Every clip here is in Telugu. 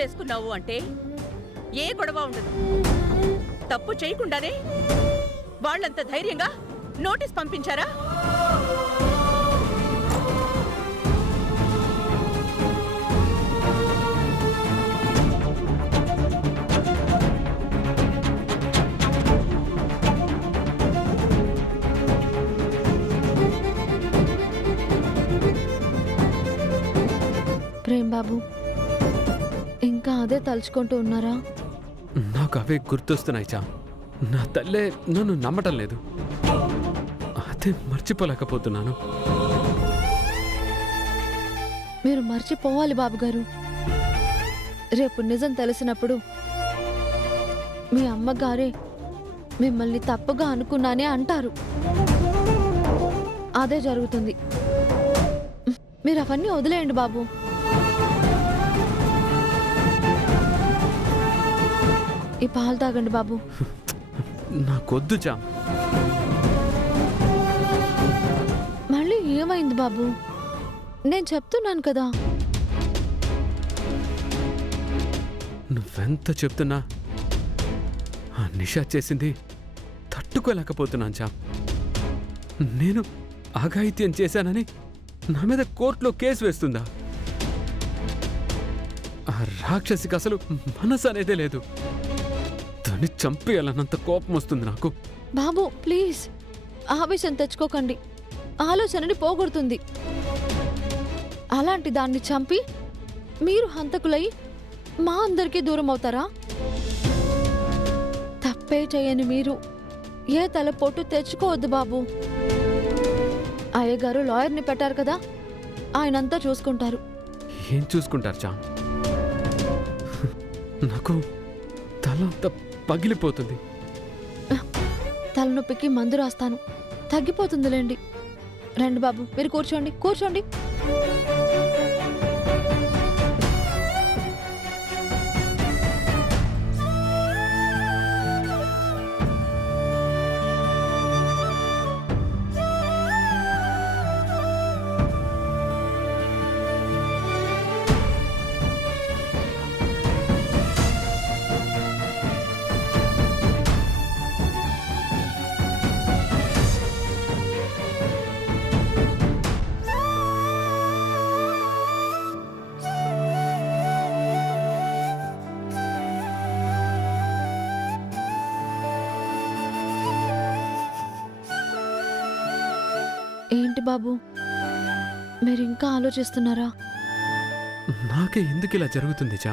తప్పేసుకున్నావు అంటే ఏ గొడవ ఉండదు. తప్పు చేయకుండానే వాళ్ళంత ధైర్యంగా నోటీస్ పంపించారా? ప్రేమ్ బాబు, ఇంకా అదే తలుచుకుంటూ ఉన్నారా? నాకు అవే గుర్తొస్తున్నాయి చా. నా తల్లే నన్ను నమ్మటం లేదు. అదే మర్చిపోలేకపోతున్నాను. మీరు మర్చిపోవాలి బాబుగారు. రేపు నిజం తెలిసినప్పుడు మీ అమ్మగారే మిమ్మల్ని తప్పుగా అనుకున్నానే అంటారు. అదే జరుగుతుంది. మీరు అవన్నీ వదిలేయండి బాబు. ఈ పాలు తాగండి బాబు. నాకొద్దు చా. మళ్ళీ ఏమైంది బాబు? నేను చెప్తున్నాను కదా. నువ్వెంత చెప్తున్నా ఆ నిషా చేసింది తట్టుకోలేకపోతున్నాను చా. నేను అఘాయిత్యం చేశానని నా మీద కోర్టులో కేసు వేస్తుందా? ఆ రాక్షసికి అసలు మనసు అనేదే లేదు. దాన్ని చంపేయాలన్నంత కోపం వస్తుంది నాకు. బాబు ప్లీజ్ ఆవేశం తెచ్చుకోకండి. ఆలోచనని పోగొడుతుంది. అలాంటి దాన్ని చంపి మీరు హంతకులై మా అందరికీ దూరం అవుతారా? తప్పే చేయని మీరు ఏ తలపోటు తెచ్చుకోవద్దు బాబు. అయ్యగారు లాయర్ని పెట్టారు కదా, ఆయనంతా చూసుకుంటారు. ఏం చూసుకుంటారు చా? నాకు తలంతా పగిలిపోతుంది. తలనొప్పికి మందు రాస్తాను, తగ్గిపోతుందిలేండి. రండి బాబు, మీరు కూర్చోండి కూర్చోండి. ఏంటి బాబు, మీరు ఇంకా ఆలోచిస్తున్నారా? నాకే ఎందుకు ఇలా జరుగుతుంది చా?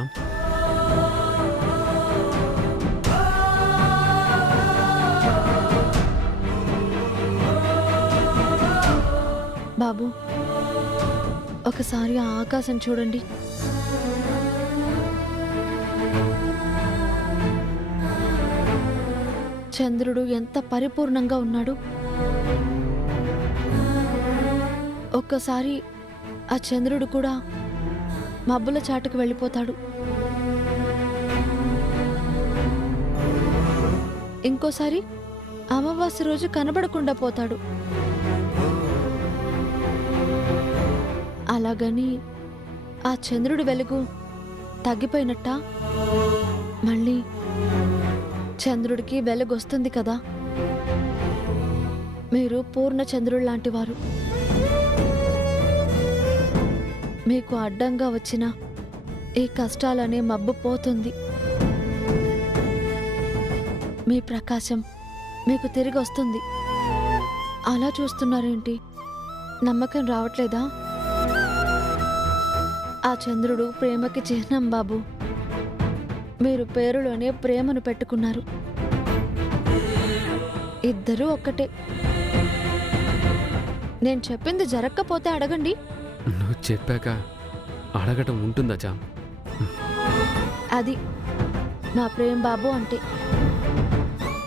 బాబు ఒకసారి ఆ ఆకాశం చూడండి. చంద్రుడు ఎంత పరిపూర్ణంగా ఉన్నాడు. ఒక్కసారి ఆ చంద్రుడు కూడా మబ్బుల చాటుకు వెళ్ళిపోతాడు. ఇంకోసారి అమావాస్య రోజు కనబడకుండా పోతాడు. అలాగని ఆ చంద్రుడి వెలుగు తగ్గిపోయినట్టా? మళ్ళీ చంద్రుడికి వెలుగొస్తుంది కదా. మీరు పూర్ణ చంద్రుడు లాంటి వారు. మీకు అడ్డంగా వచ్చిన ఈ కష్టాలనే మబ్బు పోతుంది. మీ ప్రకాశం మీకు తిరిగి వస్తుంది. అలా చూస్తున్నారేంటి? నమ్మకం రావట్లేదా? ఆ చంద్రుడు ప్రేమకి చిహ్నం బాబు. మీరు పేరులోనే ప్రేమను పెట్టుకున్నారు. ఇద్దరూ ఒక్కటే. నేను చెప్పింది జరగకపోతే అడగండి. నువ్వు చెప్పాక అడగటం ఉంటుందా చా? అది నా ప్రేమ్ బాబు అంటే.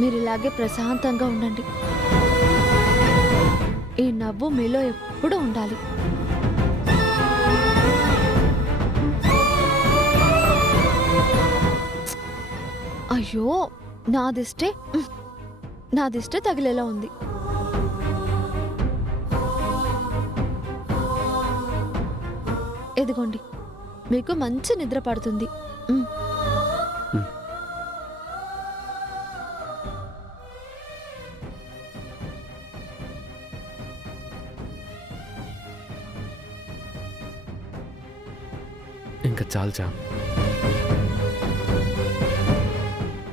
మీరు ఇలాగే ప్రశాంతంగా ఉండండి. ఈ నవ్వు మీలో ఎప్పుడూ ఉండాలి. అయ్యో, నాదిష్టే తగిలేలా ఉంది. ఇదిగోండి, మీకు మంచి నిద్ర పడుతుంది. ఇంకా చాలు చామ్.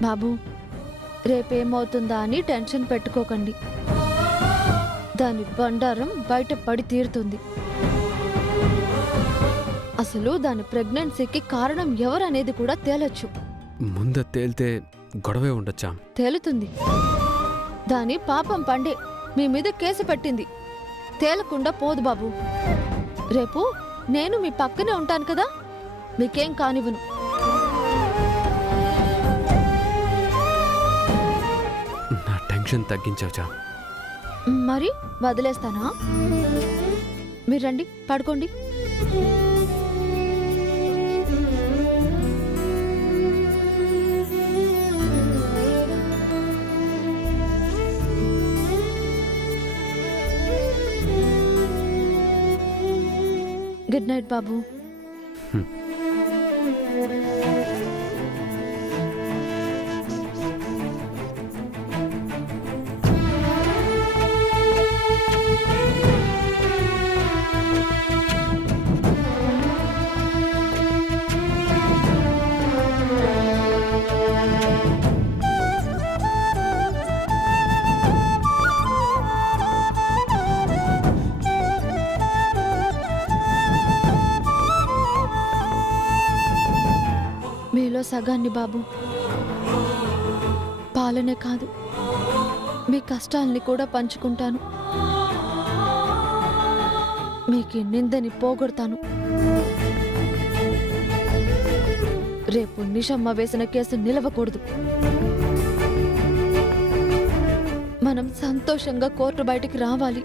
బాబు, రేపేమవుతుందా అని టెన్షన్ పెట్టుకోకండి. దాని బండారం బయట పడి తీరుతుంది. అసలు దాని ప్రెగ్నెన్సీకి కారణం ఎవరనేది కూడా తేలొచ్చు. ముందు తేలితే గొడవే ఉండొచ్చా? తేలుతుంది. దాని పాపం పండే మీ మీద కేసు పెట్టింది. తేలకుండా పోదు బాబు. రేపు నేను మీ పక్కనే ఉంటాను కదా, మీకేం కానివ్వను. నా టెన్షన్ తగ్గించావు చామ్. మరి వదిలేస్తానా? మీరు రండి, పడుకోండి. గుడ్ నైట్ బాబు. మీలో సగాన్ని బాబు. పాలనే కాదు, మీ కష్టాల్ని కూడా పంచుకుంటాను. మీకు నిందని పోగొడతాను. రేపు నిషమ్మ వేసిన కేసు నిలవకూడదు. మనం సంతోషంగా కోర్టు బయటికి రావాలి.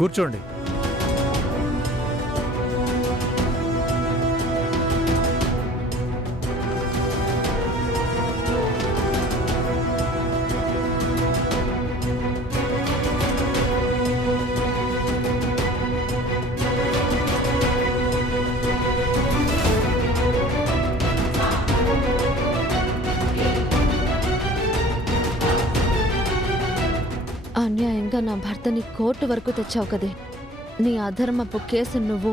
కూర్చోండి. అన్యాయంగా నా భర్తని కోర్టు వరకు తెచ్చావు కదే. నీ అధర్మపు కేసు నువ్వు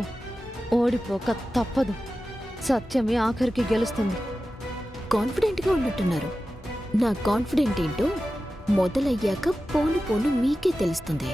ఓడిపోక తప్పదు. సత్యమే ఆఖరికి గెలుస్తుంది. కాన్ఫిడెంట్గా ఉన్నట్టున్నారు. నా కాన్ఫిడెంట్ ఏంటో మొదలయ్యాక పోను పోను మీకే తెలుస్తుంది.